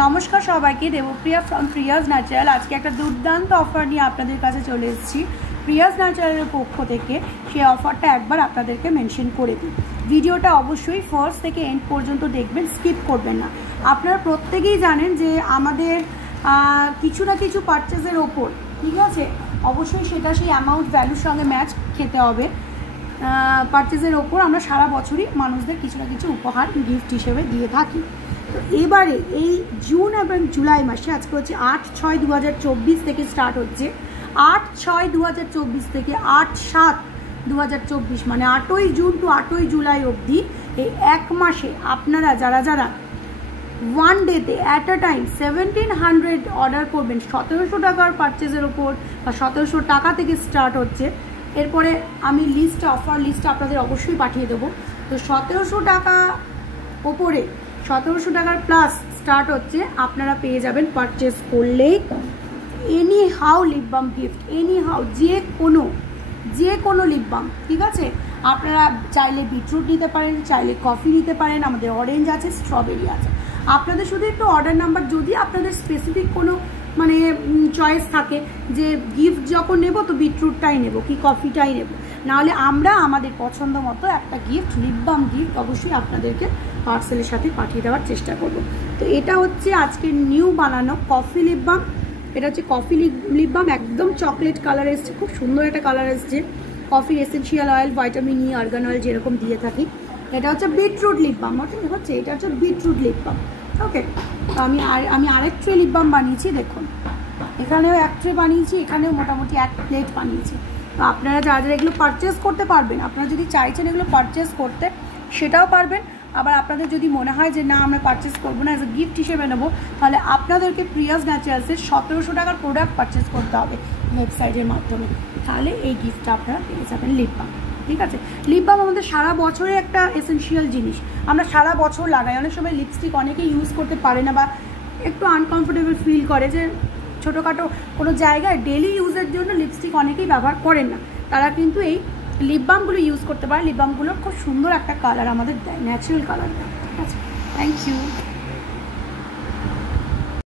নমস্কার সবাইকে, Debapriya from প্রিয়াজ natural. আজকে একটা দুর্দান্ত অফার নিয়ে আপনাদের কাছে চলে এসেছি প্রিয়াজ ন্যাচারালের পক্ষ থেকে। সেই অফারটা একবার আপনাদেরকে মেনশন করে দিই। ভিডিওটা অবশ্যই ফার্স্ট থেকে এন্ড পর্যন্ত দেখবেন, স্কিপ করবেন না। আপনারা প্রত্যেকেই জানেন যে আমাদের কিছু না কিছু পারচেজের ওপর, ঠিক আছে, অবশ্যই সেটা সেই অ্যামাউন্ট ভ্যালুর সঙ্গে ম্যাচ খেতে হবে। পারচেজের ওপর আমরা সারা বছরই মানুষদের কিছু না কিছু উপহার গিফট হিসেবে দিয়ে থাকি। তো এবারে এই জুন এবং জুলাই মাসে, আজকে হচ্ছে 8/6/2024 থেকে স্টার্ট হচ্ছে, 8/6/2024 থেকে 8/7/2024, মানে 8ই জুন টু 8ই জুলাই অবধি এই এক মাসে আপনারা যারা যারা ওয়ান ডেতে অ্যাট আ টাইম 1700 অর্ডার করবেন, 1700 টাকার পারচেজের ওপর বা 1700 টাকা থেকে স্টার্ট হচ্ছে। এরপরে আমি অফার লিস্টটা আপনাদের অবশ্যই পাঠিয়ে দেবো। তো 1700 টাকা ওপরে, 1700 টাকার প্লাস স্টার্ট হচ্ছে, আপনারা পেয়ে যাবেন পারচেস করলেই any how lip balm gift, any how, যে কোনো লিপ বাম, ঠিক আছে। আপনারা চাইলে বিটরুট নিতে পারেন, চাইলে কফি নিতে পারেন, আমাদের অরেঞ্জ আছে, স্ট্রবেরি আছে। আপনাদের শুধু একটু অর্ডার নাম্বার, যদি আপনাদের স্পেসিফিক কোনো মানে চয়েস থাকে যে গিফট যখন নেব তো বিটরুটটাই নেব কি কফিটাই নেব, নাহলে আমরা আমাদের পছন্দ মতো একটা গিফট, লিপ বাম গিফট অবশ্যই আপনাদেরকে পার্সেলের সাথে পাঠিয়ে দেওয়ার চেষ্টা করব। তো এটা হচ্ছে আজকে নিউ বানানো কফি লিপ বাম। এটা হচ্ছে কফি লিপ বাম, একদম চকলেট কালার এসছে, খুব সুন্দর একটা কালার এসছে। কফির এসেন্সিয়াল অয়েল, ভাইটামিন ই, আর্গান অয়েল যেরকম দিয়ে থাকি। এটা হচ্ছে বিটরুট লিপ বাম, ঠিক হচ্ছে, এটা হচ্ছে বিটরুট লিপ বাম। ওকে, তো আমি আরেক ট্রে লিপ বাম বানিয়েছি, দেখুন এখানেও এক ট্রে বানিয়েছি, এখানেও মোটামুটি এক প্লেট বানিয়েছি। তো আপনারা যারা যারা এগুলো পারচেস করতে পারবেন, আপনারা যদি চাইছেন এগুলো পারচেস করতে সেটাও পারবেন। আবার আপনাদের যদি মনে হয় যে না আমরা পারচেস করবো না, অ্যাজ এ গিফট হিসেবে নেবো, তাহলে আপনাদেরকে প্রিয়াজ ন্যাচারালসের 1700 টাকার প্রোডাক্ট পারচেস করতে হবে ওয়েবসাইটের মাধ্যমে, তাহলে এই গিফটটা আপনারা পেয়ে যাবেন লিপ বাম, ঠিক আছে। লিপ বাম আমাদের সারা বছরে একটা এসেনশিয়াল জিনিস, আমরা সারা বছর লাগাই। অনেক সময় লিপস্টিক অনেকেই ইউজ করতে পারে না বা একটু আনকমফোর্টেবল ফিল করে, যে ছোটোখাটো কোনো জায়গায় ডেলি ইউজের জন্য লিপস্টিক অনেকেই ব্যবহার করেন না, তারা কিন্তু এই লিপ বামগুলো ইউজ করতে পারে। লিপ বামগুলোর খুব সুন্দর একটা কালার আমাদের দেয়, ন্যাচারাল কালার দেয়, ঠিক আছে। Thank you.